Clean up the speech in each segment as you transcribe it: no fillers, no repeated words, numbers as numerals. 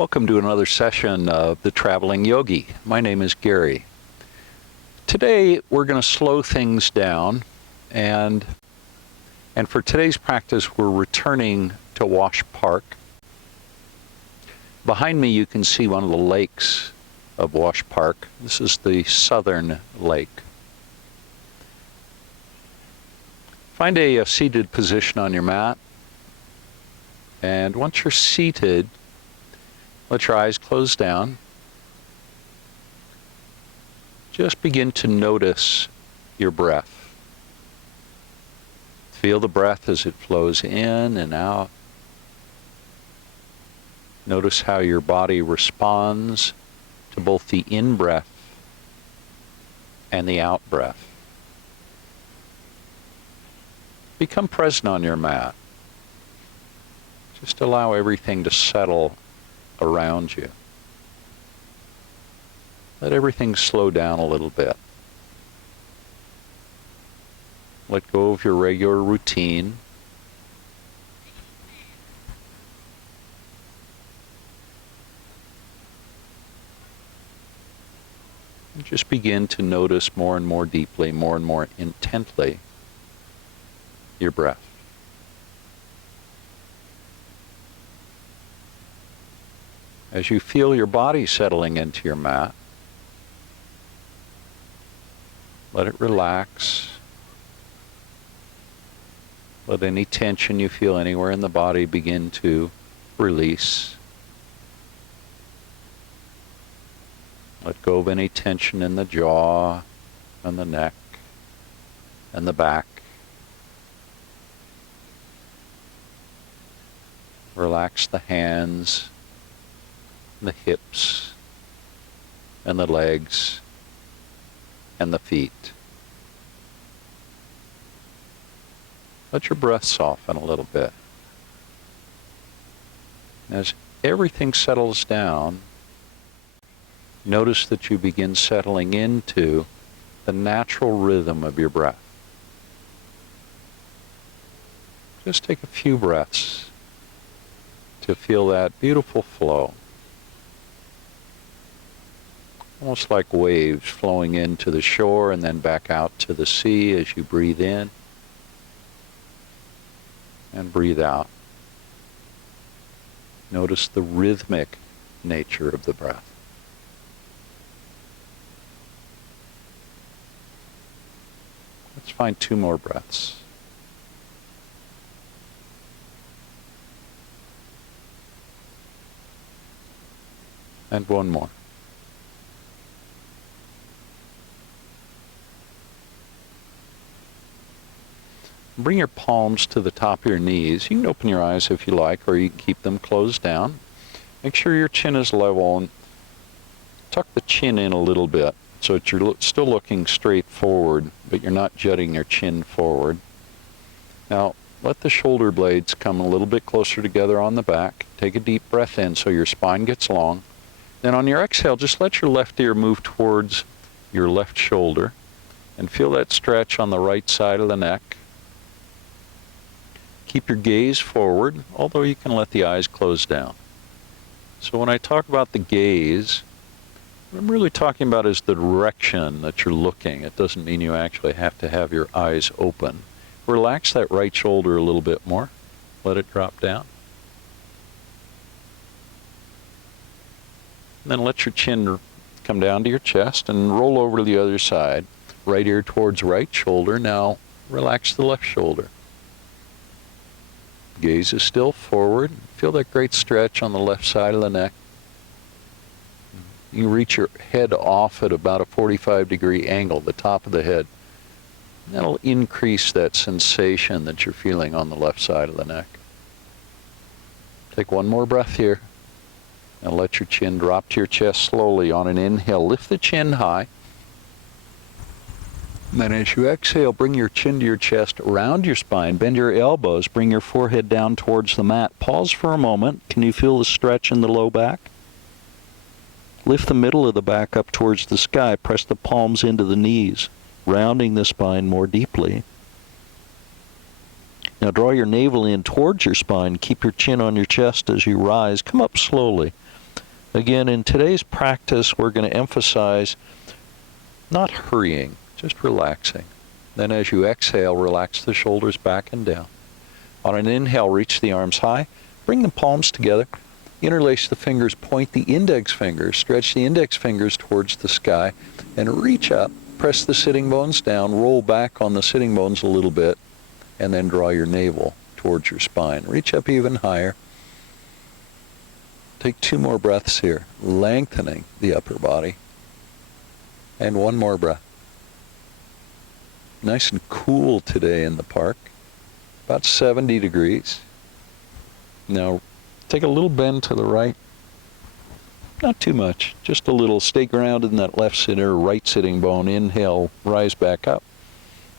Welcome to another session of the Traveling Yogi. My name is Gary. Today we're going to slow things down, and for today's practice we're returning to Wash Park. Behind me you can see one of the lakes of Wash Park. This is the southern lake. Find a seated position on your mat, and once you're seated, let your eyes close down. Just begin to notice your breath. Feel the breath as it flows in and out. Notice how your body responds to both the in-breath and the out-breath. Become present on your mat. Just allow everything to settle around you. Let everything slow down a little bit. Let go of your regular routine. And just begin to notice more and more deeply, more and more intently, your breath. As you feel your body settling into your mat, let it relax. Let any tension you feel anywhere in the body begin to release. Let go of any tension in the jaw and the neck and the back. Relax the hands, the hips, and the legs, and the feet. Let your breath soften a little bit. As everything settles down, notice that you begin settling into the natural rhythm of your breath. Just take a few breaths to feel that beautiful flow. Almost like waves flowing into the shore and then back out to the sea as you breathe in and breathe out. Notice the rhythmic nature of the breath. Let's find 2 more breaths. And 1 more. Bring your palms to the top of your knees. You can open your eyes if you like, or you can keep them closed down. Make sure your chin is level and tuck the chin in a little bit so that you're still looking straight forward, but you're not jutting your chin forward. Now, let the shoulder blades come a little bit closer together on the back. Take a deep breath in so your spine gets long. Then on your exhale, just let your left ear move towards your left shoulder and feel that stretch on the right side of the neck. Keep your gaze forward, although you can let the eyes close down. So when I talk about the gaze, what I'm really talking about is the direction that you're looking. It doesn't mean you actually have to have your eyes open. Relax that right shoulder a little bit more. Let it drop down. And then let your chin come down to your chest and roll over to the other side. Right ear towards right shoulder. Now relax the left shoulder. Gaze is still forward. Feel that great stretch on the left side of the neck. You reach your head off at about a 45-degree angle, the top of the head. And that'll increase that sensation that you're feeling on the left side of the neck. Take 1 more breath here. And let your chin drop to your chest slowly on an inhale. Lift the chin high. And then as you exhale, bring your chin to your chest, round your spine, bend your elbows, bring your forehead down towards the mat. Pause for a moment. Can you feel the stretch in the low back? Lift the middle of the back up towards the sky. Press the palms into the knees, rounding the spine more deeply. Now draw your navel in towards your spine. Keep your chin on your chest as you rise. Come up slowly. Again, in today's practice, we're going to emphasize not hurrying, just relaxing. Then as you exhale, relax the shoulders back and down. On an inhale, reach the arms high, bring the palms together, interlace the fingers, point the index fingers, stretch the index fingers towards the sky, and reach up, press the sitting bones down, roll back on the sitting bones a little bit, and then draw your navel towards your spine. Reach up even higher. Take 2 more breaths here, lengthening the upper body. And 1 more breath. Nice and cool today in the park, about 70 degrees. Now, take a little bend to the right. Not too much, just a little. Stay grounded in that left center, right sitting bone. Inhale, rise back up.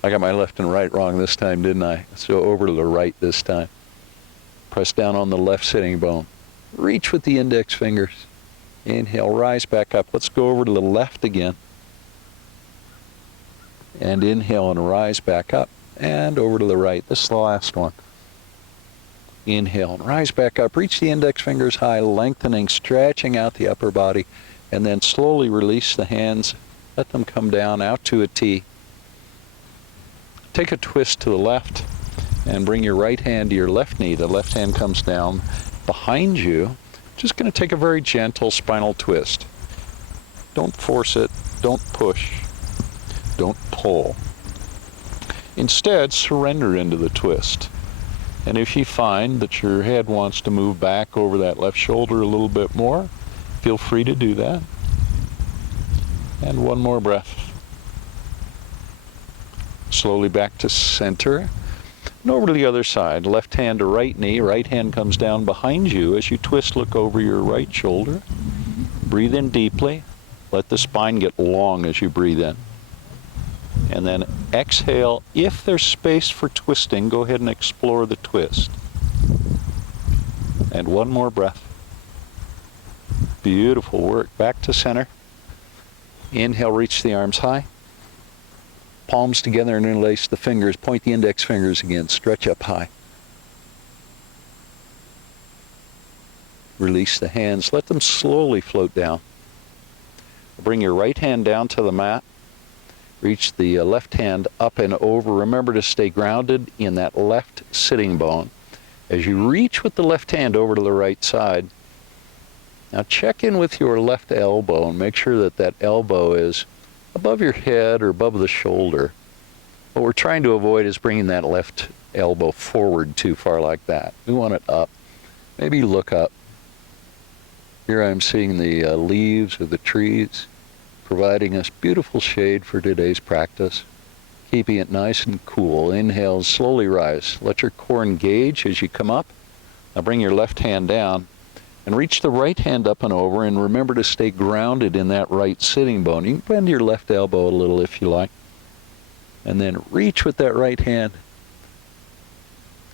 I got my left and right wrong this time, didn't I? So over to the right this time. Press down on the left sitting bone. Reach with the index fingers. Inhale, rise back up. Let's go over to the left again. And inhale and rise back up. And over to the right. This is the last one. Inhale and rise back up. Reach the index fingers high, lengthening, stretching out the upper body. And then slowly release the hands. Let them come down out to a T. Take a twist to the left and bring your right hand to your left knee. The left hand comes down behind you. Just going to take a very gentle spinal twist. Don't force it. Don't push. Don't pull. Instead, surrender into the twist. And if you find that your head wants to move back over that left shoulder a little bit more, feel free to do that. And 1 more breath. Slowly back to center. And over to the other side. Left hand to right knee. Right hand comes down behind you. As you twist, look over your right shoulder. Breathe in deeply. Let the spine get long as you breathe in. And then exhale. If there's space for twisting, go ahead and explore the twist. And 1 more breath. Beautiful work. Back to center. Inhale, reach the arms high. Palms together and interlace the fingers. Point the index fingers again. Stretch up high. Release the hands. Let them slowly float down. Bring your right hand down to the mat. Reach the left hand up and over. Remember to stay grounded in that left sitting bone. As you reach with the left hand over to the right side, now check in with your left elbow and make sure that that elbow is above your head or above the shoulder. What we're trying to avoid is bringing that left elbow forward too far like that. We want it up. Maybe look up. Here I'm seeing the leaves of the trees, providing us beautiful shade for today's practice, keeping it nice and cool. Inhale, slowly rise. Let your core engage as you come up. Now bring your left hand down and reach the right hand up and over, and remember to stay grounded in that right sitting bone. You can bend your left elbow a little if you like. And then reach with that right hand.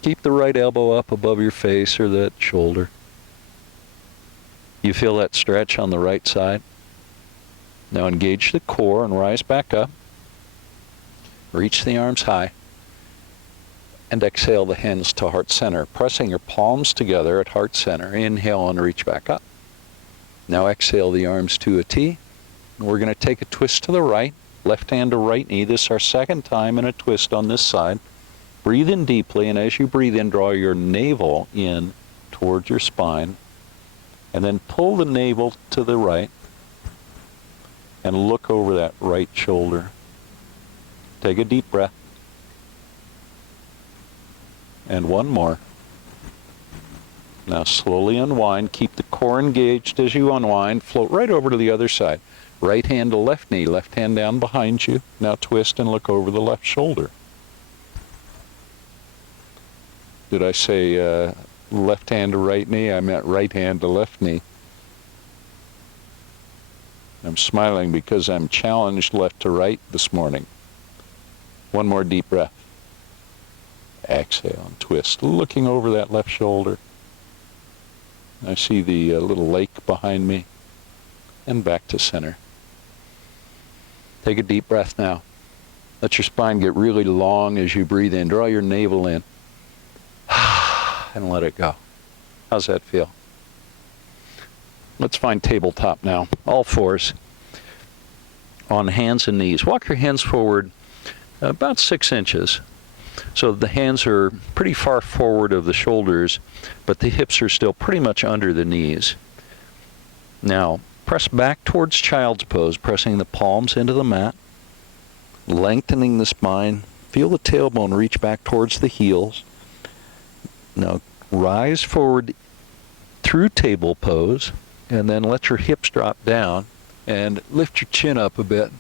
Keep the right elbow up above your face or that shoulder. You feel that stretch on the right side? Now engage the core and rise back up. Reach the arms high. And exhale the hands to heart center, pressing your palms together at heart center. Inhale and reach back up. Now exhale the arms to a T. And we're going to take a twist to the right, left hand to right knee. This is our second time in a twist on this side. Breathe in deeply, and as you breathe in, draw your navel in towards your spine. And then pull the navel to the right and look over that right shoulder. Take a deep breath. And 1 more. Now slowly unwind. Keep the core engaged as you unwind. Float right over to the other side. Right hand to left knee. Left hand down behind you. Now twist and look over the left shoulder. Did I say left hand to right knee? I meant right hand to left knee. I'm smiling because I'm challenged left to right this morning. 1 more deep breath. Exhale and twist, looking over that left shoulder. I see the little lake behind me. And back to center. Take a deep breath now. Let your spine get really long as you breathe in. Draw your navel in. And let it go. How's that feel? Let's find tabletop now. All fours on hands and knees. Walk your hands forward about 6 inches. So the hands are pretty far forward of the shoulders, but the hips are still pretty much under the knees. Now, press back towards child's pose, pressing the palms into the mat, lengthening the spine. Feel the tailbone reach back towards the heels. Now, rise forward through table pose, and then let your hips drop down and lift your chin up a bit.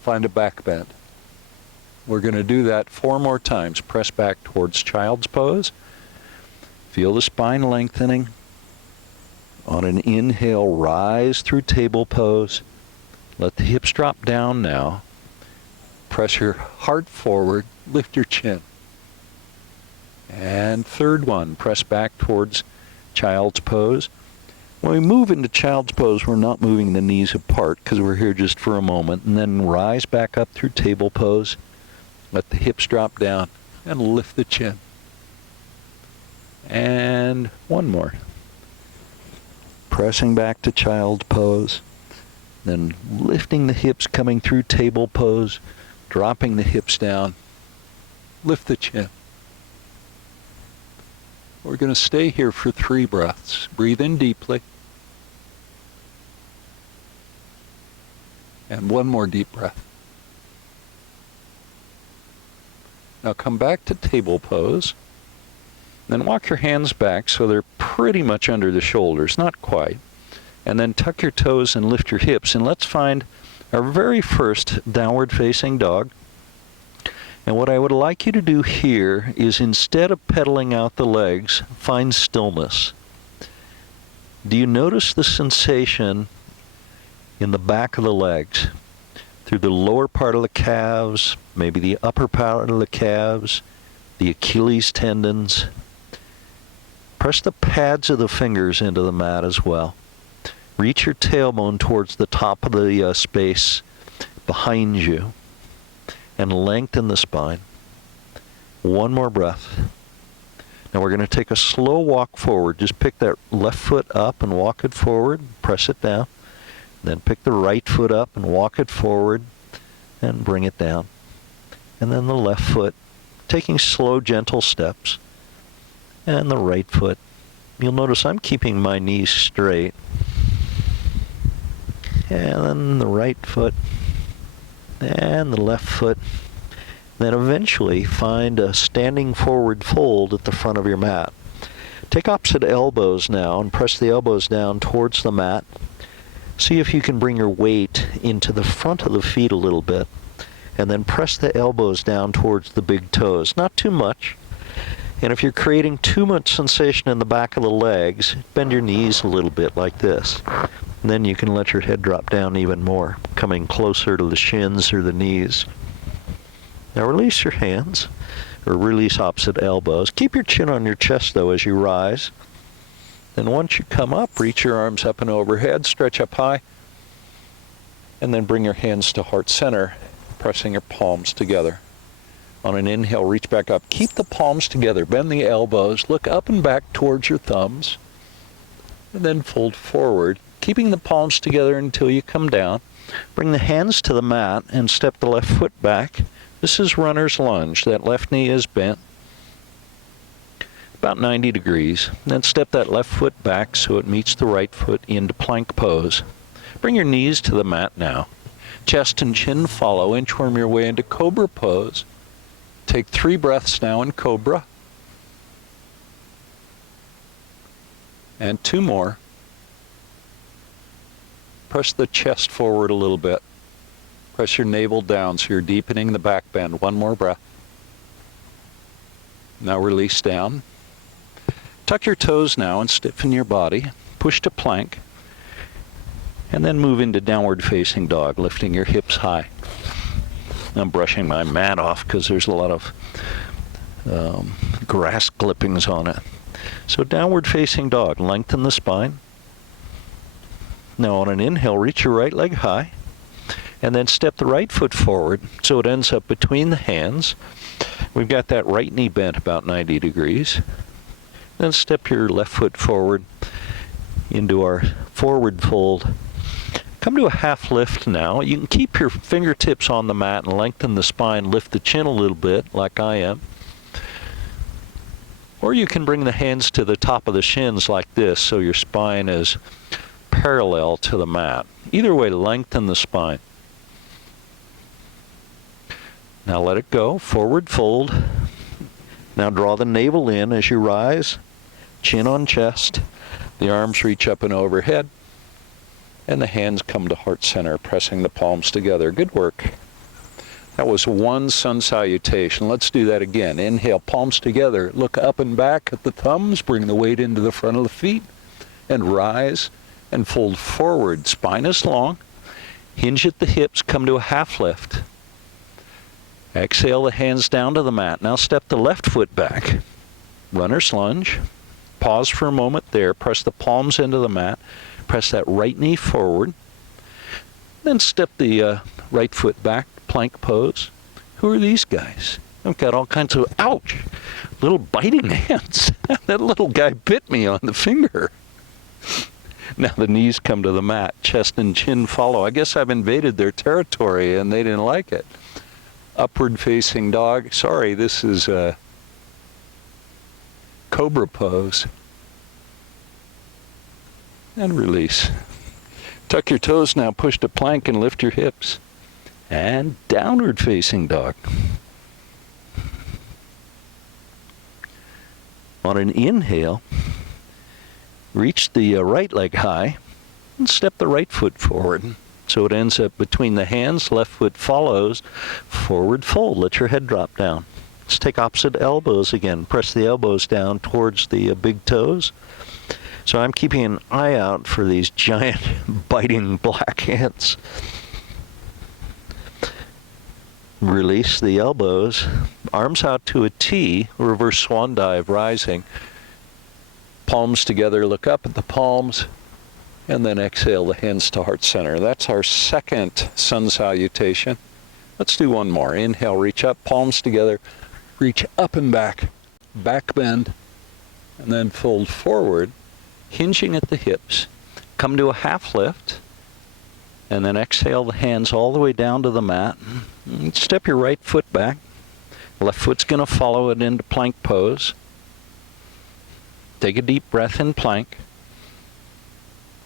Find a back bend. We're going to do that 4 more times. Press back towards child's pose. Feel the spine lengthening. On an inhale, rise through table pose. Let the hips drop down now. Press your heart forward. Lift your chin. And third one, press back towards child's pose. When we move into child's pose, we're not moving the knees apart because we're here just for a moment. And then rise back up through table pose. Let the hips drop down and lift the chin. And one more. Pressing back to child pose. Then lifting the hips, coming through table pose. Dropping the hips down. Lift the chin. We're going to stay here for 3 breaths. Breathe in deeply. And one more deep breath. Now come back to table pose. Then walk your hands back so they're pretty much under the shoulders, not quite. And then tuck your toes and lift your hips. And let's find our very first downward facing dog. And what I would like you to do here is, instead of pedaling out the legs, find stillness. Do you notice the sensation in the back of the legs? Through the lower part of the calves, maybe the upper part of the calves, the Achilles tendons. Press the pads of the fingers into the mat as well. Reach your tailbone towards the top of the space behind you and lengthen the spine. One more breath. Now we're going to take a slow walk forward. Just pick that left foot up and walk it forward. Press it down. Then pick the right foot up and walk it forward and bring it down. And then the left foot, taking slow, gentle steps. And the right foot. You'll notice I'm keeping my knees straight. And then the right foot. And the left foot. Then eventually find a standing forward fold at the front of your mat. Take opposite elbows now and press the elbows down towards the mat. See if you can bring your weight into the front of the feet a little bit. And then press the elbows down towards the big toes. Not too much. And if you're creating too much sensation in the back of the legs, bend your knees a little bit like this. And then you can let your head drop down even more, coming closer to the shins or the knees. Now release your hands, or release opposite elbows. Keep your chin on your chest though as you rise. Then once you come up, reach your arms up and overhead, stretch up high, and then bring your hands to heart center, pressing your palms together. On an inhale, reach back up. Keep the palms together, bend the elbows, look up and back towards your thumbs, and then fold forward, keeping the palms together until you come down. Bring the hands to the mat and step the left foot back. This is runner's lunge. That left knee is bent about 90 degrees. Then step that left foot back so it meets the right foot into plank pose. Bring your knees to the mat now. Chest and chin follow. Inchworm your way into cobra pose. Take 3 breaths now in cobra. And 2 more. Press the chest forward a little bit. Press your navel down so you're deepening the back bend. 1 more breath. Now release down. Tuck your toes now and stiffen your body. Push to plank. And then move into downward facing dog, lifting your hips high. I'm brushing my mat off because there's a lot of grass clippings on it. So downward facing dog, lengthen the spine. Now on an inhale, reach your right leg high. And then step the right foot forward so it ends up between the hands. We've got that right knee bent about 90 degrees. Then step your left foot forward. into our forward fold. Come to a half lift now. You can keep your fingertips on the mat and lengthen the spine, lift the chin a little bit like I am. Or you can bring the hands to the top of the shins like this so your spine is parallel to the mat. Either way, lengthen the spine. Now let it go, forward fold. Now draw the navel in as you rise, chin on chest. The arms reach up and overhead, and the hands come to heart center, pressing the palms together. Good work. That was one sun salutation. Let's do that again. Inhale, palms together. Look up and back at the thumbs. Bring the weight into the front of the feet, and rise and fold forward. Spine is long. Hinge at the hips. Come to a half lift. Exhale the hands down to the mat. Now step the left foot back. Runner's lunge. Pause for a moment there. Press the palms into the mat. Press that right knee forward. Then step the right foot back. Plank pose. Who are these guys? I've got all kinds of, ouch, little biting hands. That little guy bit me on the finger. Now the knees come to the mat. Chest and chin follow. I guess I've invaded their territory and they didn't like it. Upward facing dog. Sorry, this is cobra pose. And release. Tuck your toes now, push to plank and lift your hips. And downward facing dog. On an inhale, reach the right leg high and step the right foot forward. So it ends up between the hands, left foot follows, forward fold. Let your head drop down. Let's take opposite elbows again. Press the elbows down towards the big toes. So I'm keeping an eye out for these giant biting black hands. Release the elbows, arms out to a T, reverse swan dive, rising. Palms together, look up at the palms, and then exhale the hands to heart center. That's our second sun salutation. Let's do one more. Inhale, reach up, palms together, reach up and back, back bend, and then fold forward, hinging at the hips. Come to a half lift, and then exhale the hands all the way down to the mat. Step your right foot back. Left foot's going to follow it into plank pose. Take a deep breath in plank.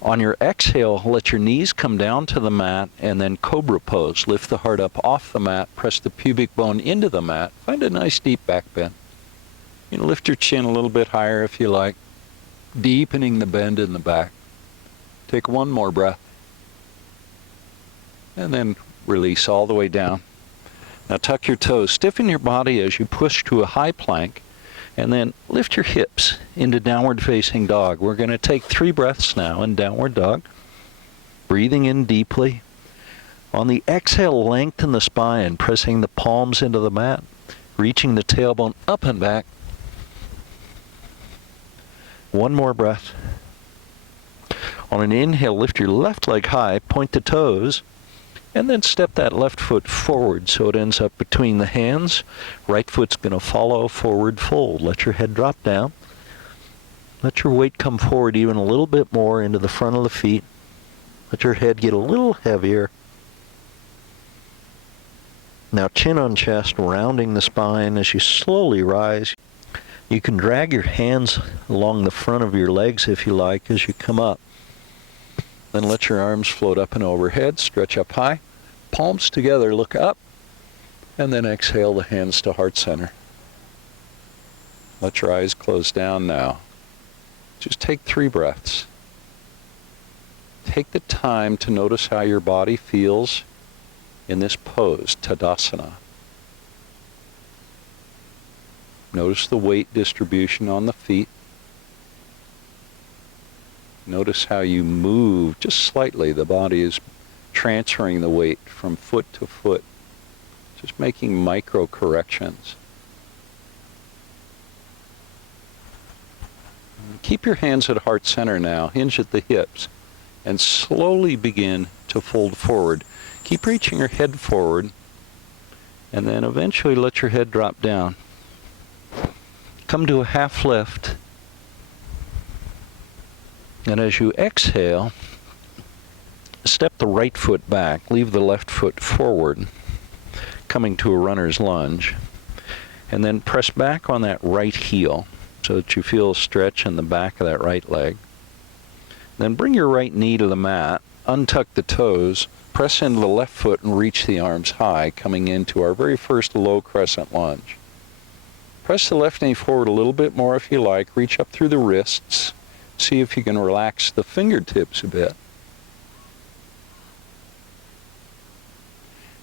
On your exhale, let your knees come down to the mat and then cobra pose. Lift the heart up off the mat. Press the pubic bone into the mat. Find a nice deep back bend. You can lift your chin a little bit higher if you like, deepening the bend in the back. Take one more breath. And then release all the way down. Now tuck your toes, stiffen your body as you push to a high plank, and then lift your hips into downward facing dog. We're going to take 3 breaths now in downward dog. Breathing in deeply. On the exhale, lengthen the spine, pressing the palms into the mat, reaching the tailbone up and back. One more breath. On an inhale, lift your left leg high, point the toes, and then step that left foot forward so it ends up between the hands. Right foot's going to follow, forward fold. Let your head drop down. Let your weight come forward even a little bit more into the front of the feet. Let your head get a little heavier. Now chin on chest, rounding the spine as you slowly rise. You can drag your hands along the front of your legs if you like as you come up. Then let your arms float up and overhead, stretch up high, palms together, look up, and then exhale the hands to heart center. Let your eyes close down now. Just take 3 breaths. Take the time to notice how your body feels in this pose, Tadasana. Notice the weight distribution on the feet. Notice how you move just slightly. The body is transferring the weight from foot to foot, just making micro corrections. Keep your hands at heart center now. Hinge at the hips and slowly begin to fold forward. Keep reaching your head forward and then eventually let your head drop down. Come to a half lift. And as you exhale, step the right foot back, leave the left foot forward, coming to a runner's lunge, and then press back on that right heel so that you feel a stretch in the back of that right leg. Then bring your right knee to the mat, untuck the toes, press into the left foot and reach the arms high, coming into our very first low crescent lunge. Press the left knee forward a little bit more if you like, reach up through the wrists, see if you can relax the fingertips a bit.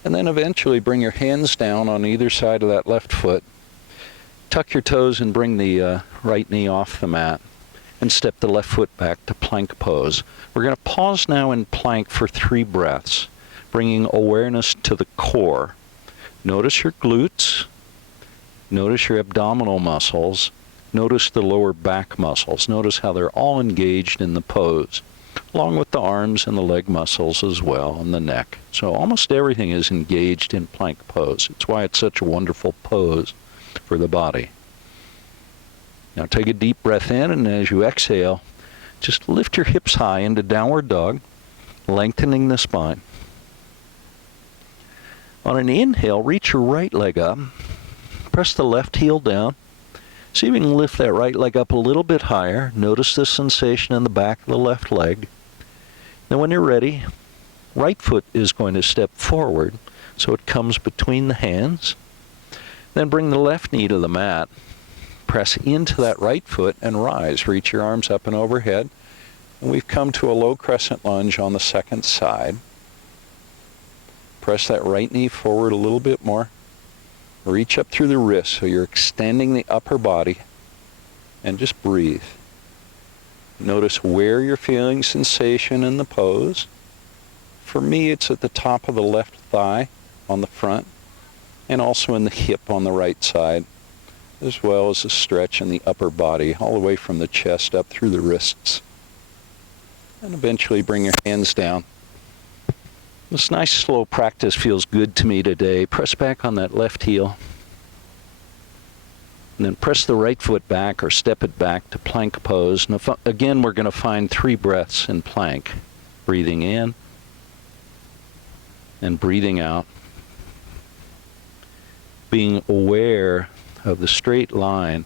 And then eventually bring your hands down on either side of that left foot. Tuck your toes and bring the right knee off the mat. And step the left foot back to plank pose. We're going to pause now in plank for 3 breaths, bringing awareness to the core. Notice your glutes. Notice your abdominal muscles. Notice the lower back muscles. Notice how they're all engaged in the pose, along with the arms and the leg muscles as well, and the neck. So almost everything is engaged in plank pose. It's why it's such a wonderful pose for the body. Now take a deep breath in, and as you exhale, just lift your hips high into downward dog, lengthening the spine. On an inhale, reach your right leg up, press the left heel down. See if you can lift that right leg up a little bit higher. Notice the sensation in the back of the left leg. Then when you're ready, right foot is going to step forward so it comes between the hands. Then bring the left knee to the mat. Press into that right foot and rise. Reach your arms up and overhead. And we've come to a low crescent lunge on the second side. Press that right knee forward a little bit more. Reach up through the wrist so you're extending the upper body. And just breathe. Notice where you're feeling sensation in the pose. For me, it's at the top of the left thigh on the front, and also in the hip on the right side, as well as a stretch in the upper body, all the way from the chest up through the wrists. And eventually bring your hands down. This nice slow practice feels good to me today. Press back on that left heel. And then press the right foot back or step it back to plank pose. And again, we're going to find 3 breaths in plank. Breathing in and breathing out. Being aware of the straight line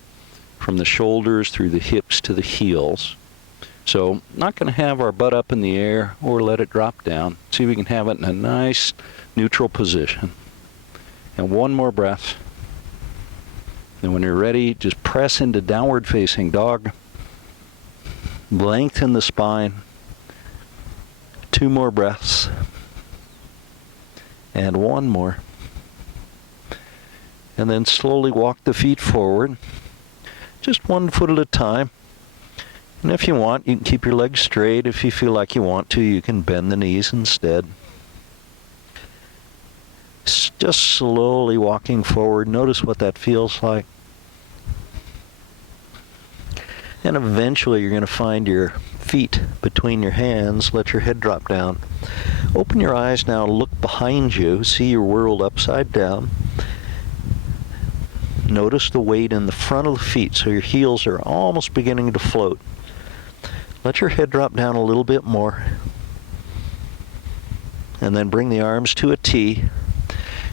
from the shoulders through the hips to the heels. So not going to have our butt up in the air or let it drop down. See if we can have it in a nice neutral position. And one more breath. And when you're ready, just press into downward facing dog. Lengthen the spine. 2 more breaths. And one more. And then slowly walk the feet forward. Just 1 foot at a time. And if you want, you can keep your legs straight. If you feel like you want to, you can bend the knees instead. Just slowly walking forward. Notice what that feels like. And eventually you're going to find your feet between your hands. Let your head drop down. Open your eyes now. Look behind you. See your world upside down. Notice the weight in the front of the feet, so your heels are almost beginning to float. Let your head drop down a little bit more. And then bring the arms to a T.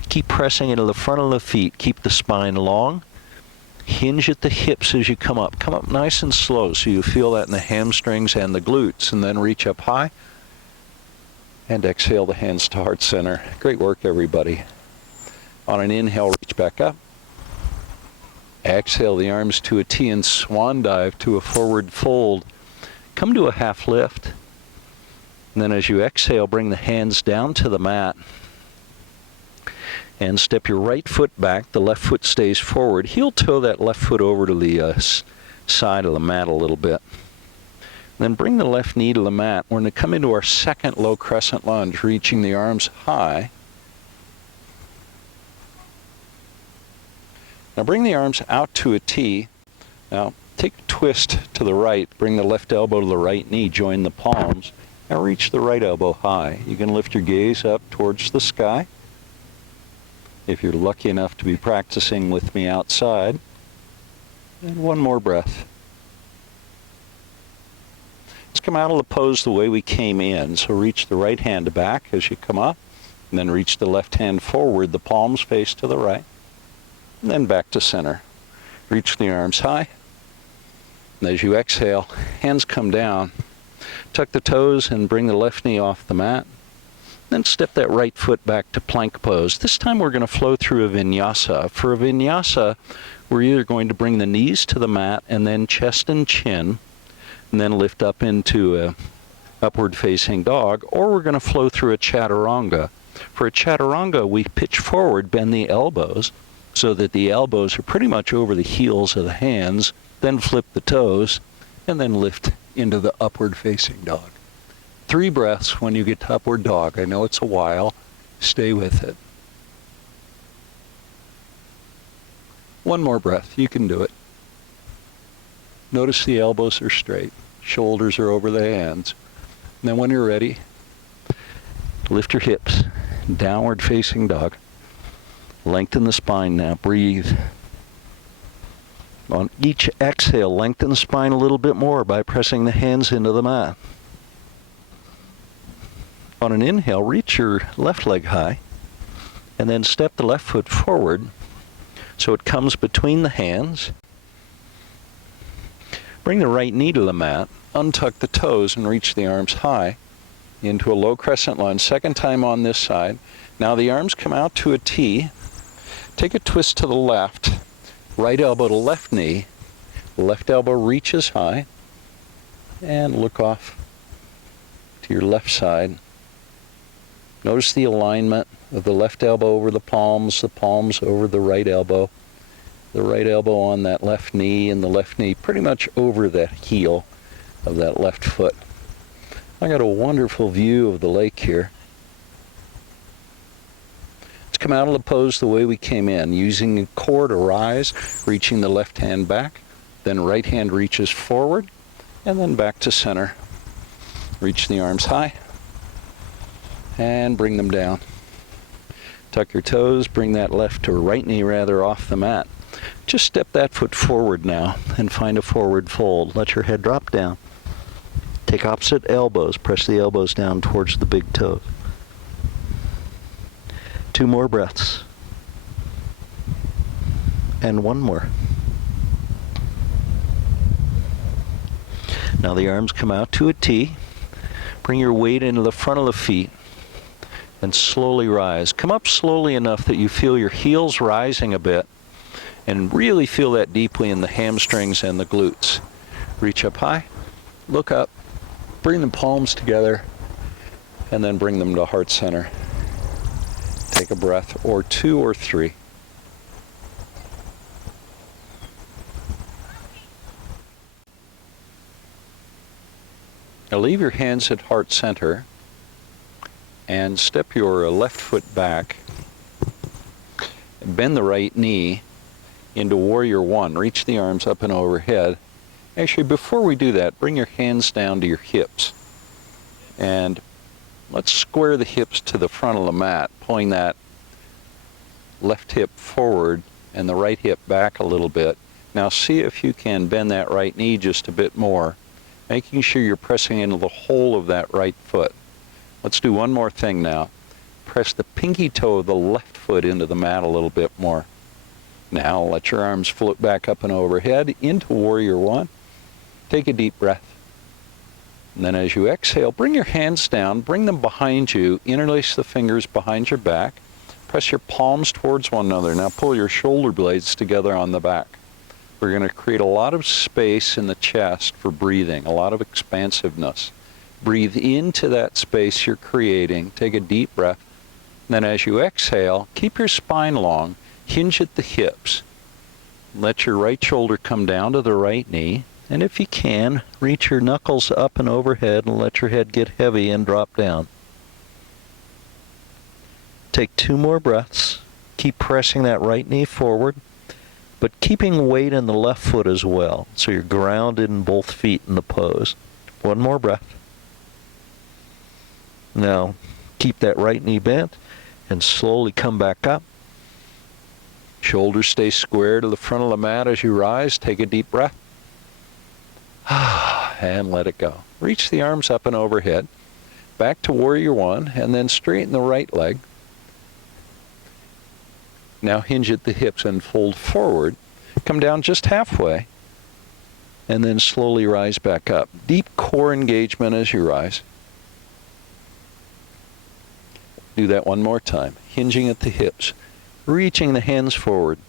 Keep pressing into the front of the feet. Keep the spine long. Hinge at the hips as you come up. Come up nice and slow so you feel that in the hamstrings and the glutes. And then reach up high. And exhale the hands to heart center. Great work, everybody. On an inhale, reach back up. Exhale the arms to a T and swan dive to a forward fold. Come to a half lift. And then as you exhale, bring the hands down to the mat. And step your right foot back. The left foot stays forward. Heel toe that left foot over to the side of the mat a little bit. Then bring the left knee to the mat. We're going to come into our second low crescent lunge, reaching the arms high. Now bring the arms out to a T. Now take a twist to the right. Bring the left elbow to the right knee. Join the palms. Now reach the right elbow high. You can lift your gaze up towards the sky. If you're lucky enough to be practicing with me outside. And one more breath. come out of the pose the way we came in. So reach the right hand back as you come up, and then reach the left hand forward, the palms face to the right, and then back to center. Reach the arms high, and as you exhale, hands come down. Tuck the toes and bring the left knee off the mat. Then step that right foot back to plank pose. This time we're going to flow through a vinyasa. For a vinyasa, we're either going to bring the knees to the mat and then chest and chin, and then lift up into a upward facing dog, or we're going to flow through a chaturanga. For a chaturanga, we pitch forward, bend the elbows, so that the elbows are pretty much over the heels of the hands, then flip the toes, and then lift into the upward facing dog. 3 breaths when you get to upward dog. I know it's a while. Stay with it. 1 more breath. You can do it. Notice the elbows are straight. Shoulders are over the hands. And then when you're ready, lift your hips. Downward facing dog. Lengthen the spine now. Breathe. On each exhale, lengthen the spine a little bit more by pressing the hands into the mat. On an inhale, reach your left leg high, and then step the left foot forward so it comes between the hands. Bring the right knee to the mat, untuck the toes, and reach the arms high into a low crescent lunge. Second time on this side. Now the arms come out to a T. Take a twist to the left. Right elbow to left knee, left elbow reaches high, and look off to your left side. Notice the alignment of the left elbow over the palms over the right elbow on that left knee, and the left knee pretty much over the heel of that left foot. I got a wonderful view of the lake here. Come out of the pose the way we came in, using the core to rise, reaching the left hand back, then right hand reaches forward, and then back to center. Reach the arms high, and bring them down. Tuck your toes, bring that left or right knee rather off the mat. Just step that foot forward now, and find a forward fold. Let your head drop down. Take opposite elbows, press the elbows down towards the big toes. 2 more breaths. And 1 more. Now the arms come out to a T. Bring your weight into the front of the feet and slowly rise. Come up slowly enough that you feel your heels rising a bit and really feel that deeply in the hamstrings and the glutes. Reach up high, look up, bring the palms together, and then bring them to heart center. Take a breath, or 2 or 3. Now leave your hands at heart center and step your left foot back. Bend the right knee into Warrior 1. Reach the arms up and overhead. Actually, before we do that, bring your hands down to your hips. And let's square the hips to the front of the mat, pulling that left hip forward and the right hip back a little bit. Now see if you can bend that right knee just a bit more, making sure you're pressing into the whole of that right foot. Let's do one more thing now. Press the pinky toe of the left foot into the mat a little bit more. Now let your arms float back up and overhead into Warrior 1. Take a deep breath. And then as you exhale, bring your hands down, bring them behind you, interlace the fingers behind your back, press your palms towards one another. Now pull your shoulder blades together on the back. We're going to create a lot of space in the chest for breathing, a lot of expansiveness. Breathe into that space you're creating. Take a deep breath. And then as you exhale, keep your spine long, hinge at the hips. Let your right shoulder come down to the right knee. And if you can, reach your knuckles up and overhead and let your head get heavy and drop down. Take 2 more breaths. Keep pressing that right knee forward, but keeping weight in the left foot as well, so you're grounded in both feet in the pose. 1 more breath. Now, keep that right knee bent and slowly come back up. Shoulders stay square to the front of the mat as you rise. Take a deep breath. and let it go. Reach the arms up and overhead. Back to warrior one, and then straighten the right leg. Now hinge at the hips and fold forward. Come down just halfway, and then slowly rise back up. Deep core engagement as you rise. Do that one more time. Hinging at the hips, reaching the hands forward,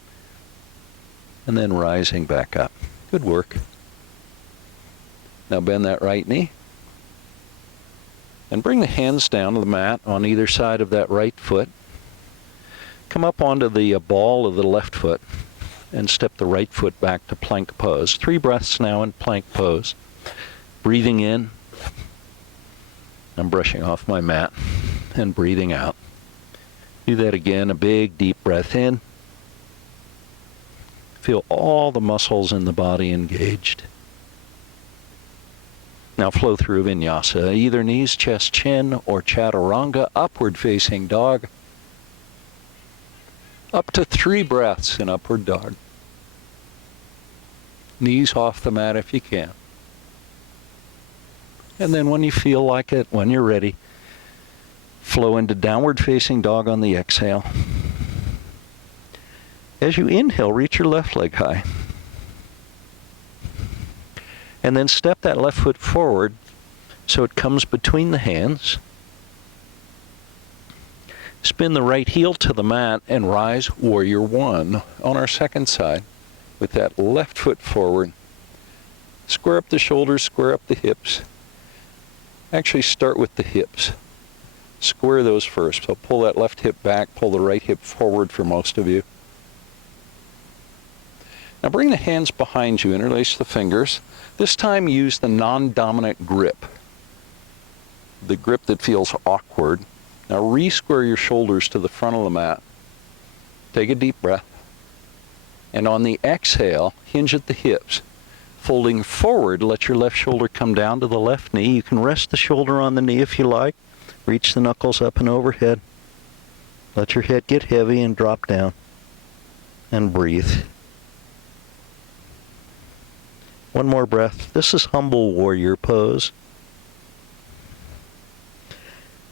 and then rising back up. Good work. Now bend that right knee. And bring the hands down to the mat on either side of that right foot. Come up onto the ball of the left foot and step the right foot back to plank pose. 3 breaths now in plank pose. Breathing in. I'm brushing off my mat and breathing out. Do that again, a big deep breath in. Feel all the muscles in the body engaged. Now flow through vinyasa, either knees, chest, chin, or chaturanga, upward facing dog. Up to 3 breaths in upward dog. Knees off the mat if you can. And then when you feel like it, when you're ready, flow into downward facing dog on the exhale. As you inhale, reach your left leg high. And then step that left foot forward so it comes between the hands. Spin the right heel to the mat and rise warrior one on our second side with that left foot forward. Square up the shoulders, square up the hips. Actually start with the hips. Square those first. So pull that left hip back, pull the right hip forward for most of you. Now bring the hands behind you, interlace the fingers. This time use the non-dominant grip. The grip that feels awkward. Now re-square your shoulders to the front of the mat. Take a deep breath. And on the exhale, hinge at the hips. Folding forward, let your left shoulder come down to the left knee. You can rest the shoulder on the knee if you like. Reach the knuckles up and overhead. Let your head get heavy and drop down. And breathe. One more breath. This is humble warrior pose.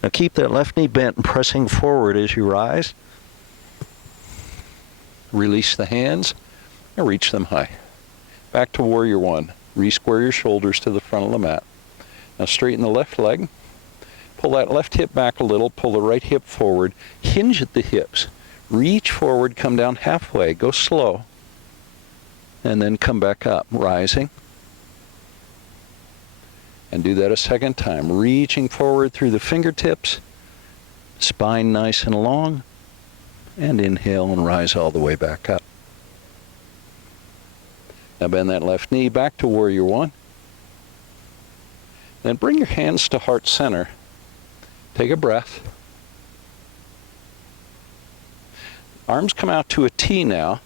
Now keep that left knee bent and pressing forward as you rise. Release the hands and reach them high. Back to warrior one. Re-square your shoulders to the front of the mat. Now straighten the left leg. Pull that left hip back a little. Pull the right hip forward. Hinge at the hips. Reach forward, come down halfway. Go slow. And then come back up, rising. And do that a second time, reaching forward through the fingertips, spine nice and long, and inhale and rise all the way back up. Now bend that left knee back to warrior one. Then bring your hands to heart center. Take a breath. Arms come out to a T now.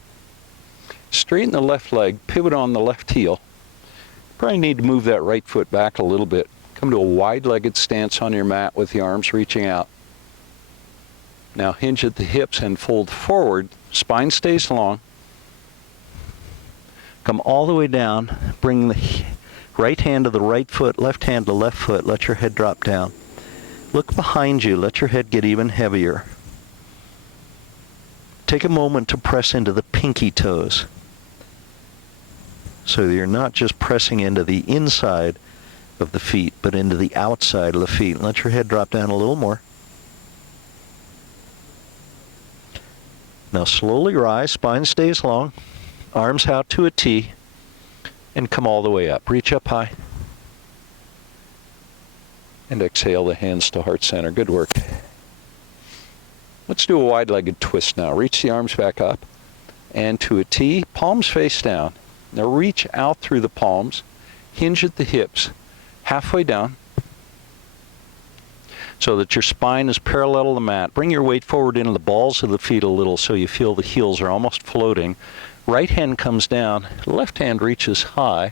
Straighten the left leg, pivot on the left heel. Probably need to move that right foot back a little bit. Come to a wide-legged stance on your mat with the arms reaching out. Now hinge at the hips and fold forward. Spine stays long. Come all the way down. Bring the right hand to the right foot, left hand to left foot. Let your head drop down. Look behind you. Let your head get even heavier. Take a moment to press into the pinky toes. So you're not just pressing into the inside of the feet, but into the outside of the feet. Let your head drop down a little more. Now slowly rise, spine stays long, arms out to a T, and come all the way up. Reach up high. And exhale the hands to heart center. Good work. Let's do a wide-legged twist now. Reach the arms back up and to a T, palms face down. Now reach out through the palms, hinge at the hips, halfway down, so that your spine is parallel to the mat. Bring your weight forward into the balls of the feet a little so you feel the heels are almost floating. Right hand comes down, left hand reaches high,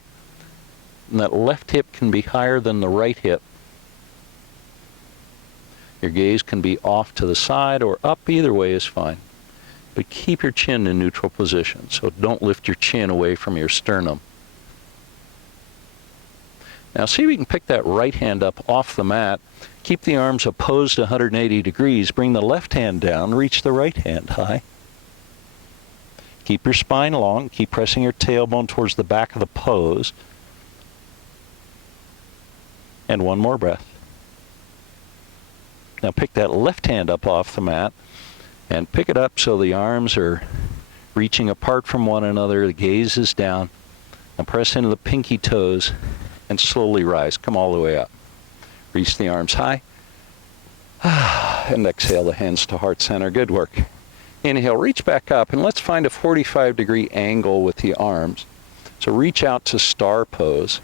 and that left hip can be higher than the right hip. Your gaze can be off to the side or up, either way is fine. But keep your chin in neutral position, so don't lift your chin away from your sternum. Now see if you can pick that right hand up off the mat. Keep the arms opposed 180 degrees. Bring the left hand down. Reach the right hand high. Keep your spine long. Keep pressing your tailbone towards the back of the pose. And one more breath. Now pick that left hand up off the mat and pick it up so the arms are reaching apart from one another. The gaze is down. Now press into the pinky toes and slowly rise. Come all the way up. Reach the arms high. And exhale the hands to heart center. Good work. Inhale, reach back up, and let's find a 45-degree angle with the arms. So reach out to star pose.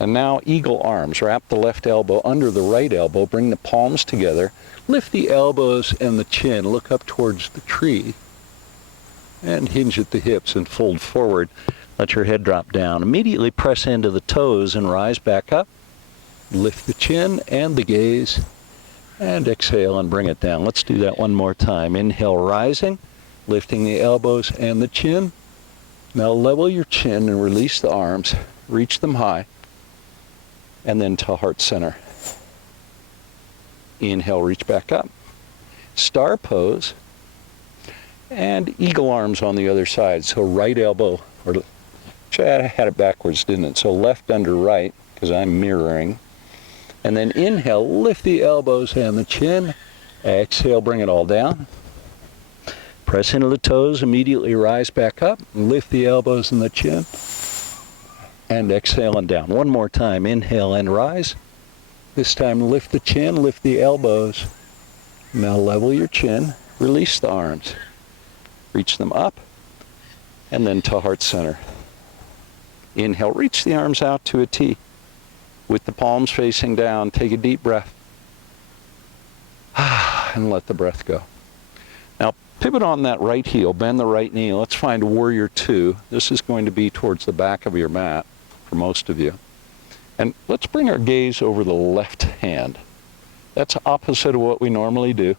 And now eagle arms. Wrap the left elbow under the right elbow. Bring the palms together. Lift the elbows and the chin. Look up towards the tree. And hinge at the hips and fold forward. Let your head drop down. Immediately press into the toes and rise back up. Lift the chin and the gaze. And exhale and bring it down. Let's do that one more time. Inhale, rising. Lifting the elbows and the chin. Now level your chin and release the arms. Reach them high. And then to heart center. Inhale, reach back up. Star pose. And eagle arms on the other side. So right elbow, or actually I had it backwards, didn't it? So left under right, because I'm mirroring. And then inhale, lift the elbows and the chin. Exhale, bring it all down. Press into the toes, immediately rise back up. Lift the elbows and the chin. And exhale and down. One more time. Inhale and rise. This time lift the chin, lift the elbows. Now level your chin. Release the arms. Reach them up. And then to heart center. Inhale, reach the arms out to a T. With the palms facing down, take a deep breath. And let the breath go. Now pivot on that right heel, bend the right knee. Let's find warrior two. This is going to be towards the back of your mat for most of you. And let's bring our gaze over the left hand. That's opposite of what we normally do.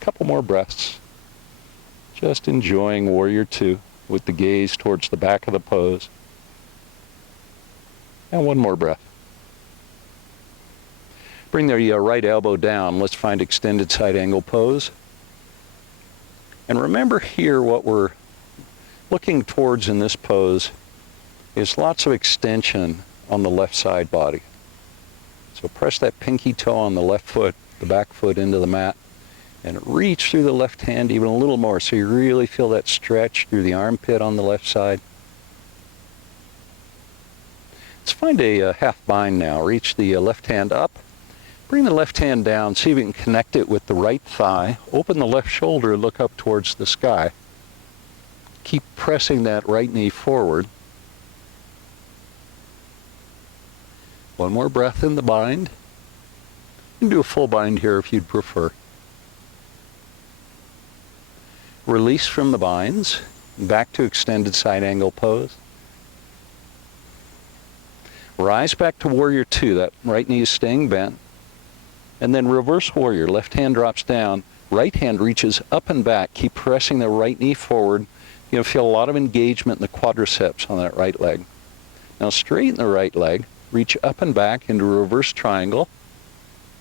A couple more breaths. Just enjoying warrior two with the gaze towards the back of the pose. And one more breath. Bring the right elbow down. Let's find extended side angle pose. And remember here what we're looking towards in this pose is lots of extension on the left side body. So press that pinky toe on the left foot, the back foot into the mat, and reach through the left hand even a little more so you really feel that stretch through the armpit on the left side. Let's find a half bind now. Reach the left hand up. Bring the left hand down. See if you can connect it with the right thigh. Open the left shoulder. Look up towards the sky. Keep pressing that right knee forward. One more breath in the bind. You can do a full bind here if you'd prefer. Release from the binds. Back to extended side angle pose. Rise back to warrior two. That right knee is staying bent. And then reverse warrior. Left hand drops down. Right hand reaches up and back. Keep pressing the right knee forward. You'll feel a lot of engagement in the quadriceps on that right leg. Now straighten the right leg. Reach up and back into a reverse triangle.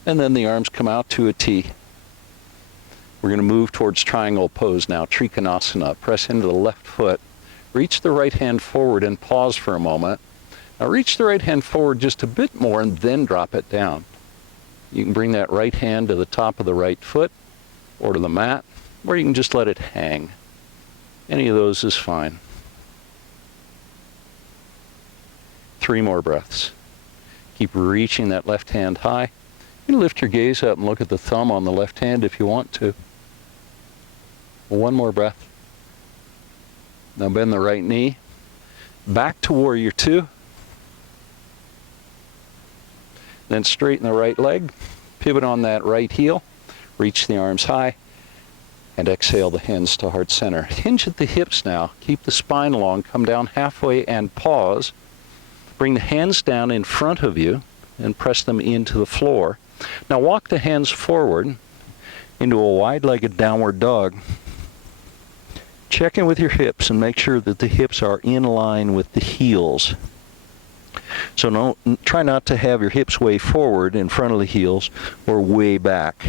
And then the arms come out to a T. We're going to move towards triangle pose now. Trikonasana. Press into the left foot. Reach the right hand forward and pause for a moment. Now reach the right hand forward just a bit more and then drop it down. You can bring that right hand to the top of the right foot or to the mat, or you can just let it hang. Any of those is fine. 3 more breaths. Keep reaching that left hand high. You can lift your gaze up and look at the thumb on the left hand if you want to. 1 more breath. Now bend the right knee. Back to warrior two. Then straighten the right leg, pivot on that right heel, reach the arms high, and exhale the hands to heart center. Hinge at the hips now, keep the spine long, come down halfway and pause. Bring the hands down in front of you and press them into the floor. Now walk the hands forward into a wide-legged downward dog. Check in with your hips and make sure that the hips are in line with the heels. So try not to have your hips way forward in front of the heels or way back.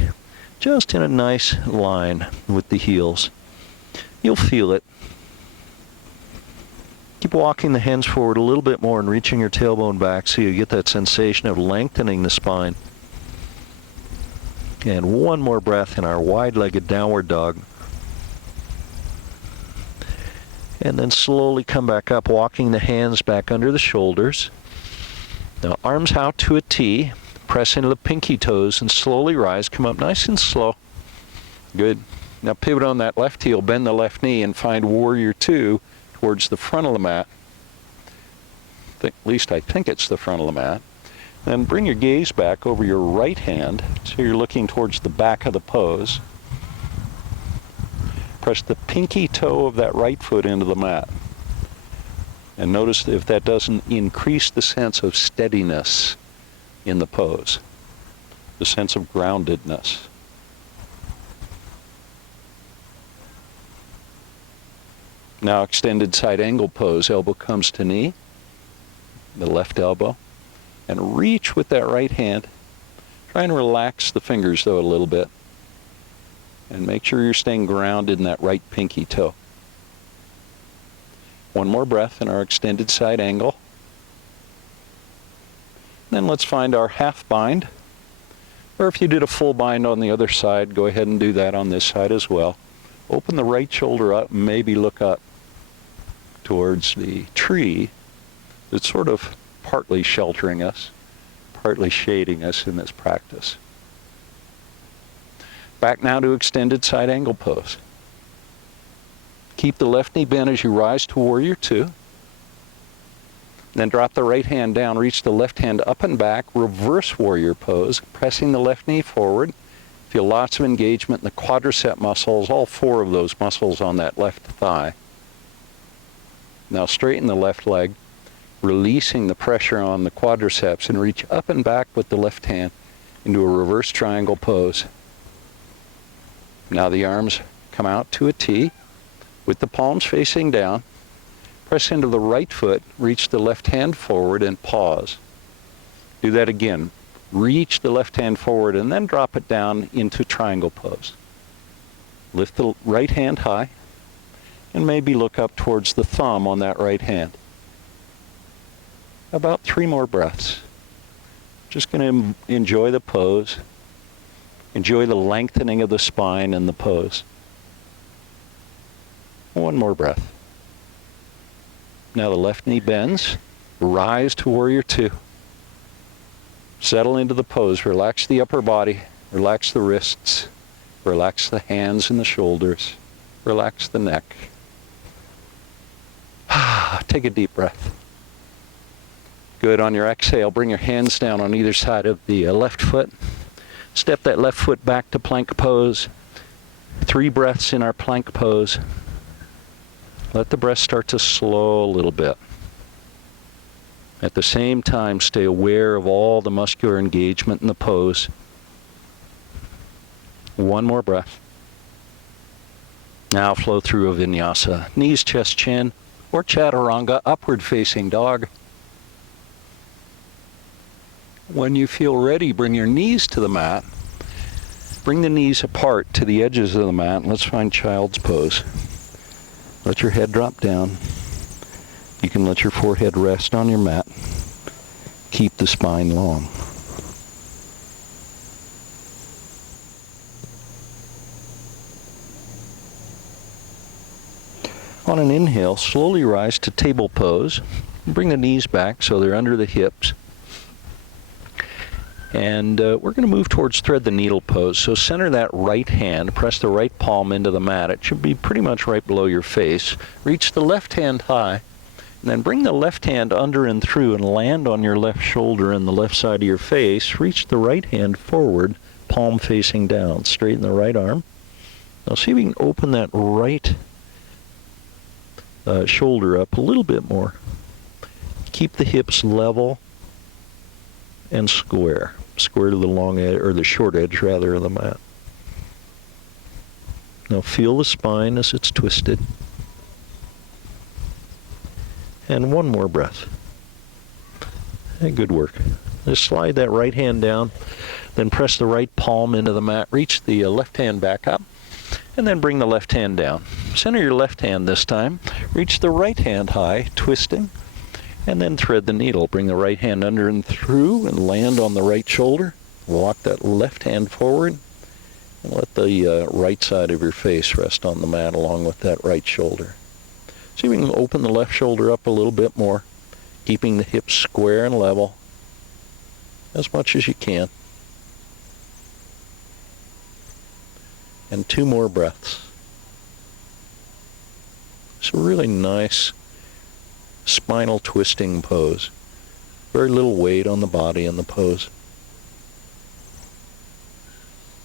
Just in a nice line with the heels. You'll feel it. Keep walking the hands forward a little bit more and reaching your tailbone back so you get that sensation of lengthening the spine. And one more breath in our wide-legged downward dog. And then slowly come back up, walking the hands back under the shoulders. Now arms out to a T. Press into the pinky toes and slowly rise. Come up nice and slow. Good. Now pivot on that left heel, bend the left knee, and find Warrior 2 towards the front of the mat. At least I think it's the front of the mat. Then bring your gaze back over your right hand, so you're looking towards the back of the pose. Press the pinky toe of that right foot into the mat. And notice if that doesn't increase the sense of steadiness in the pose, the sense of groundedness. Now extended side angle pose, elbow comes to knee, the left elbow, and reach with that right hand. Try and relax the fingers though a little bit, and make sure you're staying grounded in that right pinky toe. One more breath in our extended side angle. Then let's find our half bind, or if you did a full bind on the other side, go ahead and do that on this side as well. Open the right shoulder up and maybe look up towards the tree that's sort of partly sheltering us, partly shading us in this practice. Back now to extended side angle pose. Keep the left knee bent as you rise to Warrior 2. Then drop the right hand down, reach the left hand up and back, reverse Warrior pose, pressing the left knee forward. Feel lots of engagement in the quadricep muscles, all 4 of those muscles on that left thigh. Now straighten the left leg, releasing the pressure on the quadriceps, and reach up and back with the left hand into a reverse triangle pose. Now the arms come out to a T with the palms facing down. Press into the right foot, reach the left hand forward, and pause. Do that again. Reach the left hand forward and then drop it down into triangle pose. Lift the right hand high and maybe look up towards the thumb on that right hand. About 3 more breaths. Just going to enjoy the pose. Enjoy the lengthening of the spine in the pose. 1 more breath. Now the left knee bends. Rise to Warrior 2. Settle into the pose. Relax the upper body. Relax the wrists. Relax the hands and the shoulders. Relax the neck. Take a deep breath. Good. On your exhale, bring your hands down on either side of the left foot. Step that left foot back to plank pose. 3 breaths in our plank pose. Let the breath start to slow a little bit. At the same time, stay aware of all the muscular engagement in the pose. 1 more breath. Now flow through a vinyasa. Knees, chest, chin, or chaturanga, upward facing dog. When you feel ready, bring your knees to the mat. Bring the knees apart to the edges of the mat. Let's find child's pose. Let your head drop down. You can let your forehead rest on your mat. Keep the spine long. On an inhale, slowly rise to table pose. Bring the knees back so they're under the hips. And we're going to move towards thread the needle pose. So center that right hand, press the right palm into the mat. It should be pretty much right below your face. Reach the left hand high, and then bring the left hand under and through and land on your left shoulder and the left side of your face. Reach the right hand forward, palm facing down. Straighten the right arm. Now see if we can open that right shoulder up a little bit more. Keep the hips level and square. Square to the long edge, or the short edge rather, of the mat. Now feel the spine as it's twisted. And one more breath. Hey, good work. Just slide that right hand down, then press the right palm into the mat. Reach the left hand back up, and then bring the left hand down. Center your left hand this time. Reach the right hand high, twisting, and then thread the needle. Bring the right hand under and through and land on the right shoulder. Walk that left hand forward and let the right side of your face rest on the mat along with that right shoulder. See if we can open the left shoulder up a little bit more, keeping the hips square and level as much as you can. And 2 more breaths. It's a really nice spinal twisting pose. Very little weight on the body in the pose.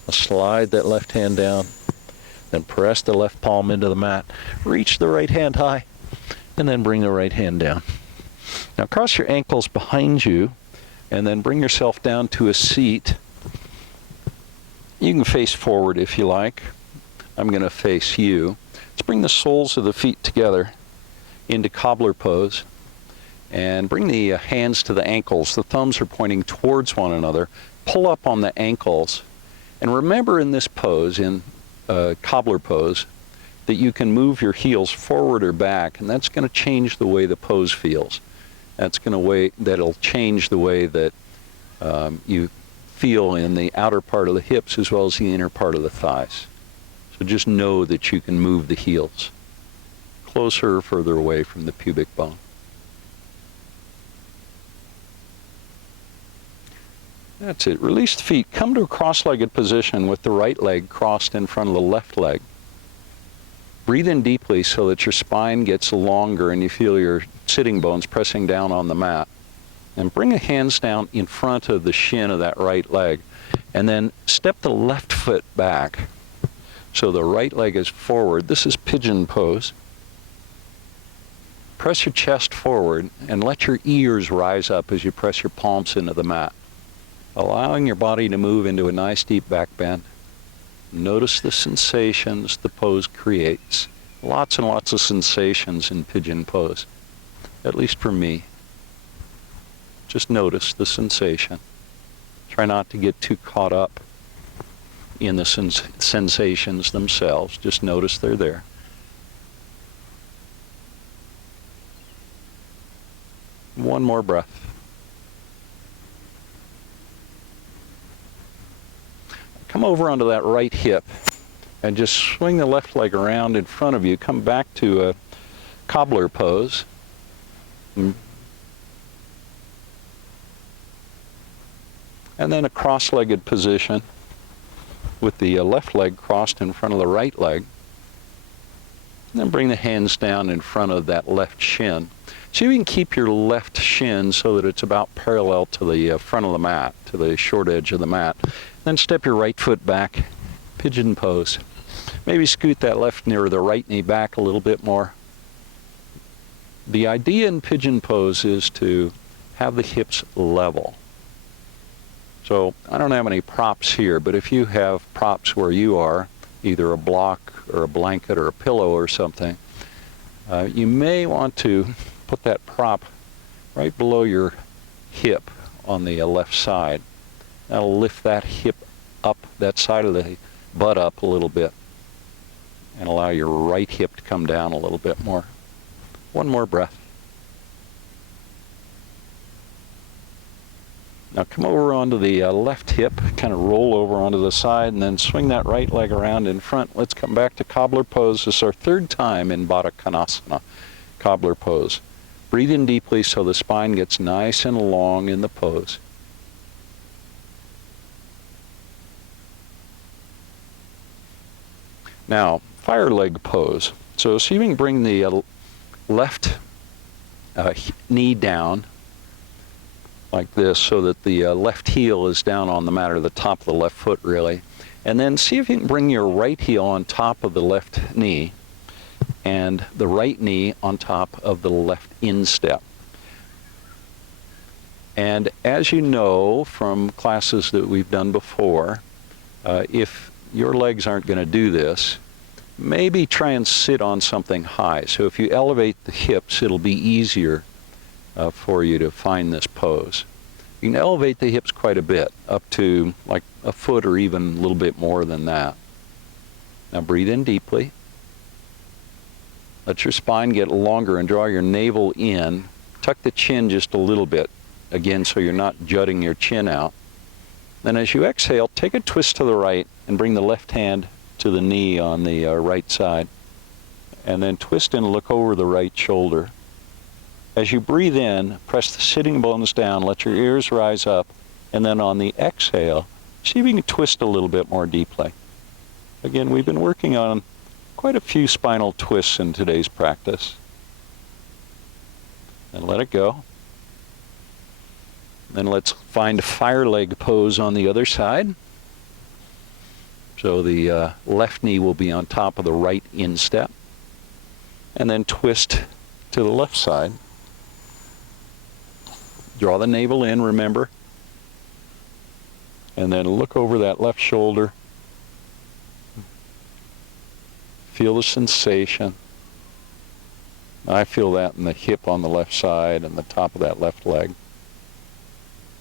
Now slide that left hand down, then press the left palm into the mat. Reach the right hand high, and then bring the right hand down. Now cross your ankles behind you, and then bring yourself down to a seat. You can face forward if you like. I'm going to face you. Let's bring the soles of the feet together into cobbler pose, and bring the hands to the ankles. The thumbs are pointing towards one another. Pull up on the ankles, and remember in this pose, in cobbler pose, that you can move your heels forward or back, and that's going to change the way the pose feels. That'll change the way that you feel in the outer part of the hips as well as the inner part of the thighs. So just know that you can move the heels closer or further away from the pubic bone. That's it. Release the feet. Come to a cross-legged position with the right leg crossed in front of the left leg. Breathe in deeply so that your spine gets longer and you feel your sitting bones pressing down on the mat. And bring the hands down in front of the shin of that right leg. And then step the left foot back so the right leg is forward. This is pigeon pose. Press your chest forward and let your ears rise up as you press your palms into the mat, allowing your body to move into a nice deep back bend. Notice the sensations the pose creates. Lots and lots of sensations in pigeon pose, at least for me. Just notice the sensation. Try not to get too caught up in the sensations themselves. Just notice they're there. One more breath. Come over onto that right hip and just swing the left leg around in front of you. Come back to a cobbler pose. And then a cross-legged position with the left leg crossed in front of the right leg. And then bring the hands down in front of that left shin. So you can keep your left shin so that it's about parallel to the front of the mat, to the short edge of the mat. Then step your right foot back, pigeon pose. Maybe scoot that left knee or the right knee back a little bit more. The idea in pigeon pose is to have the hips level. So I don't have any props here, but if you have props where you are, either a block or a blanket or a pillow or something, you may want to put that prop right below your hip on the left side. That'll lift that hip up, that side of the butt up a little bit, and allow your right hip to come down a little bit more. One more breath. Now come over onto the left hip, kind of roll over onto the side, and then swing that right leg around in front. Let's come back to cobbler pose. This is our third time in Baddha Konasana, cobbler pose. Breathe in deeply so the spine gets nice and long in the pose. Now, fire leg pose. So see if you can bring the left knee down like this so that the left heel is down on the mat, or the top of the left foot really. And then see if you can bring your right heel on top of the left knee and the right knee on top of the left instep. And as you know from classes that we've done before, if your legs aren't going to do this, maybe try and sit on something high. So if you elevate the hips, it'll be easier for you to find this pose. You can elevate the hips quite a bit, up to like a foot or even a little bit more than that. Now breathe in deeply. Let your spine get longer and draw your navel in. Tuck the chin just a little bit, again, so you're not jutting your chin out. Then as you exhale, take a twist to the right and bring the left hand to the knee on the right side. And then twist and look over the right shoulder. As you breathe in, press the sitting bones down, let your ears rise up, and then on the exhale, see if you can twist a little bit more deeply. Again, we've been working on quite a few spinal twists in today's practice. And let it go. Then let's find a fire leg pose on the other side. So the left knee will be on top of the right instep. And then twist to the left side. Draw the navel in, remember. And then look over that left shoulder. Feel the sensation. I feel that in the hip on the left side and the top of that left leg.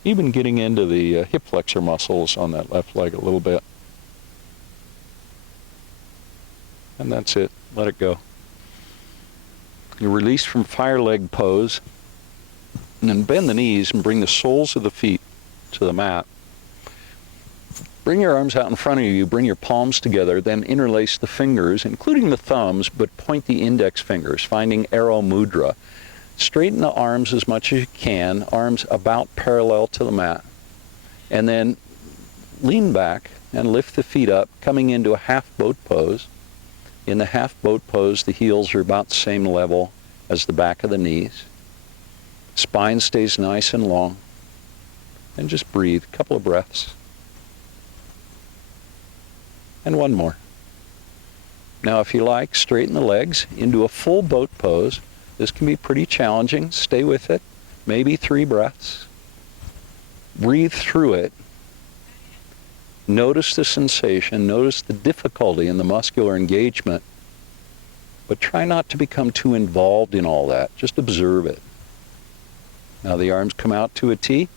Even getting into the hip flexor muscles on that left leg a little bit. And that's it. Let it go. You release from fire leg pose. And then bend the knees and bring the soles of the feet to the mat. Bring your arms out in front of you, bring your palms together, then interlace the fingers, including the thumbs, but point the index fingers, finding arrow mudra. Straighten the arms as much as you can, arms about parallel to the mat. And then lean back and lift the feet up, coming into a half boat pose. In the half boat pose, the heels are about the same level as the back of the knees. Spine stays nice and long. And just breathe, a couple of breaths. And one more. Now if you like, straighten the legs into a full boat pose. This can be pretty challenging. Stay with it. Maybe 3 breaths. Breathe through it. Notice the sensation. Notice the difficulty in the muscular engagement. But try not to become too involved in all that. Just observe it. Now the arms come out to a T.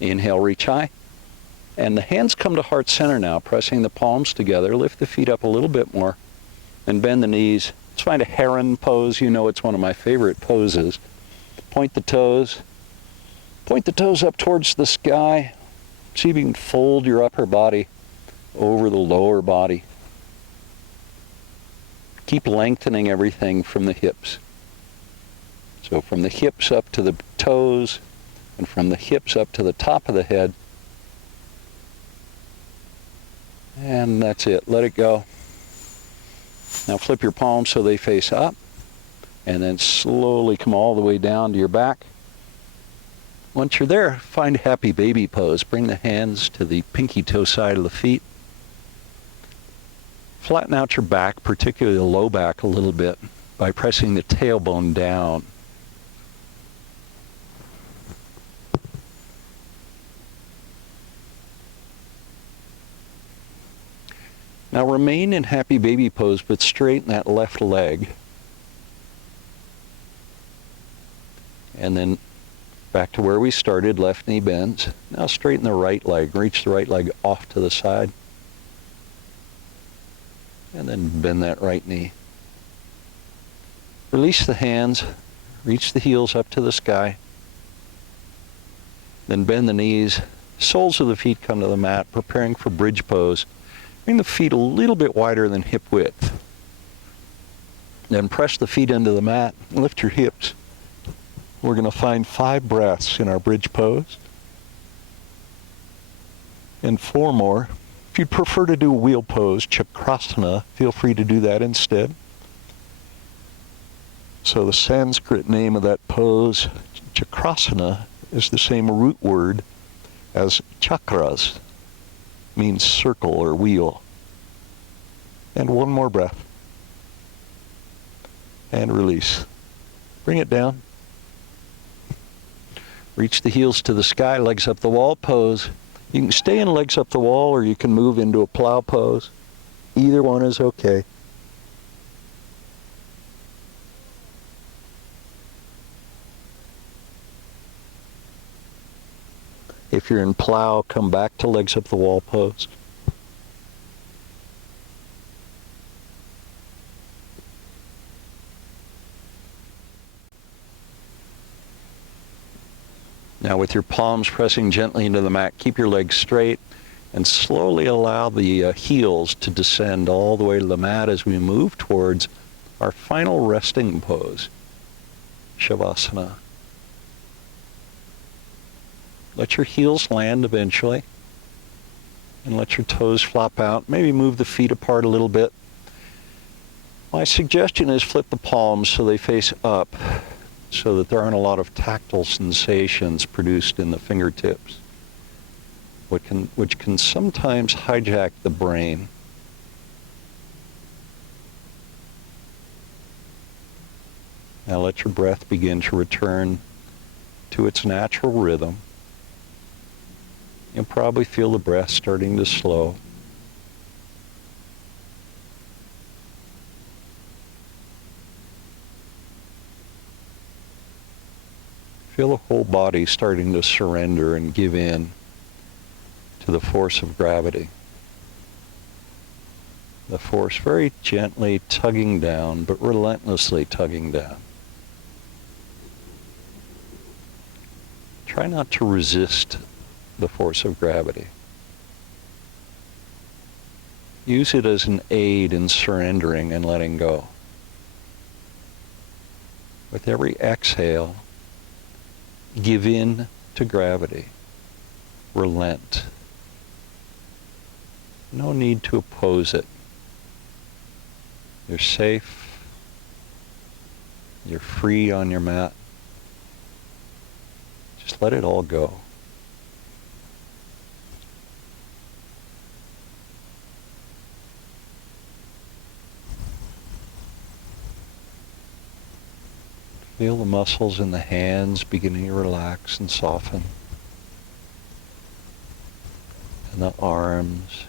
Inhale, reach high. And the hands come to heart center now, pressing the palms together. Lift the feet up a little bit more. And bend the knees. Let's find a heron pose. You know it's one of my favorite poses. Point the toes. Point the toes up towards the sky. See if you can fold your upper body over the lower body. Keep lengthening everything from the hips. So from the hips up to the toes, and from the hips up to the top of the head. And that's it. Let it go. Now flip your palms so they face up, and then slowly come all the way down to your back. Once you're there, find happy baby pose. Bring the hands to the pinky toe side of the feet. Flatten out your back, particularly the low back, a little bit by pressing the tailbone down. Now remain in happy baby pose, but straighten that left leg. And then back to where we started, left knee bends. Now straighten the right leg. Reach the right leg off to the side. And then bend that right knee. Release the hands. Reach the heels up to the sky. Then bend the knees. Soles of the feet come to the mat, preparing for bridge pose. Bring the feet a little bit wider than hip width. Then press the feet into the mat. Lift your hips. We're going to find 5 breaths in our bridge pose. And 4 more. If you'd prefer to do a wheel pose, Chakrasana, feel free to do that instead. So the Sanskrit name of that pose, Chakrasana, is the same root word as chakras. Means circle or wheel. And 1 more breath. And release. Bring it down. Reach the heels to the sky, legs up the wall pose. You can stay in legs up the wall, or you can move into a plow pose. Either one is okay. If you're in plow, come back to legs up the wall pose. Now with your palms pressing gently into the mat, keep your legs straight and slowly allow the heels to descend all the way to the mat as we move towards our final resting pose, Shavasana. Let your heels land eventually and let your toes flop out. Maybe move the feet apart a little bit. My suggestion is flip the palms so they face up so that there aren't a lot of tactile sensations produced in the fingertips, which can sometimes hijack the brain. Now let your breath begin to return to its natural rhythm. You'll probably feel the breath starting to slow. Feel the whole body starting to surrender and give in to the force of gravity. The force very gently tugging down, but relentlessly tugging down. Try not to resist the force of gravity. Use it as an aid in surrendering and letting go. With every exhale, give in to gravity. Relent. No need to oppose it. You're safe. You're free on your mat. Just let it all go. Feel the muscles in the hands beginning to relax and soften. And the arms.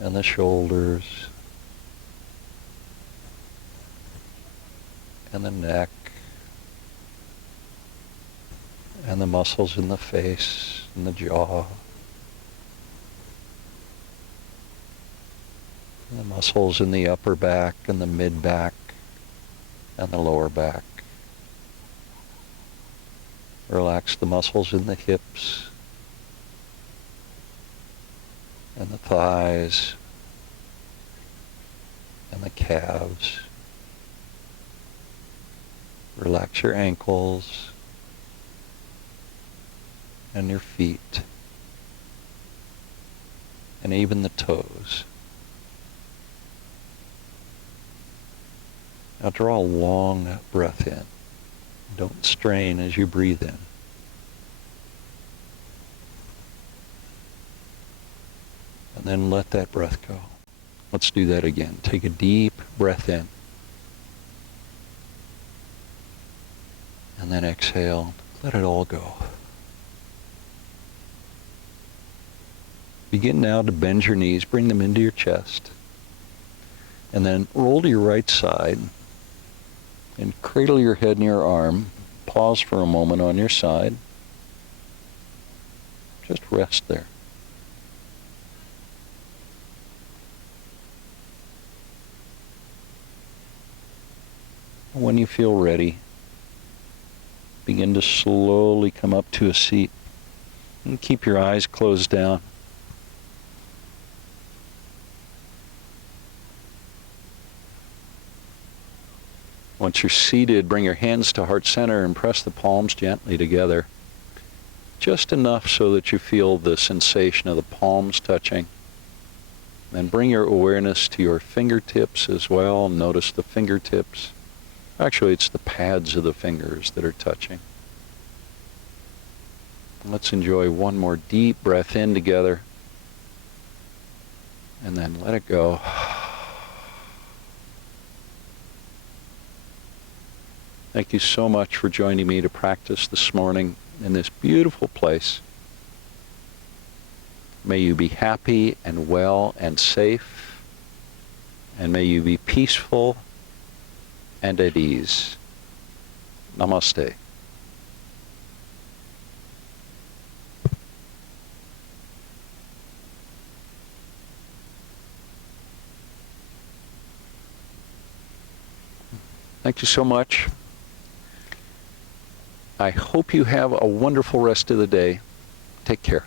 And the shoulders. And the neck. And the muscles in the face and the jaw. And the muscles in the upper back and the mid back. And the lower back. Relax the muscles in the hips and the thighs and the calves. Relax your ankles and your feet and even the toes. Now draw a long breath in. Don't strain as you breathe in. And then let that breath go. Let's do that again. Take a deep breath in. And then exhale. Let it all go. Begin now to bend your knees. Bring them into your chest. And then roll to your right side. And cradle your head in your arm. Pause for a moment on your side. Just rest there. When you feel ready, begin to slowly come up to a seat. And keep your eyes closed down. Once you're seated, bring your hands to heart center and press the palms gently together. Just enough so that you feel the sensation of the palms touching. Then bring your awareness to your fingertips as well. Notice the fingertips. Actually, it's the pads of the fingers that are touching. Let's enjoy one more deep breath in together. And then let it go. Thank you so much for joining me to practice this morning in this beautiful place. May you be happy and well and safe. And may you be peaceful and at ease. Namaste. Thank you so much. I hope you have a wonderful rest of the day. Take care.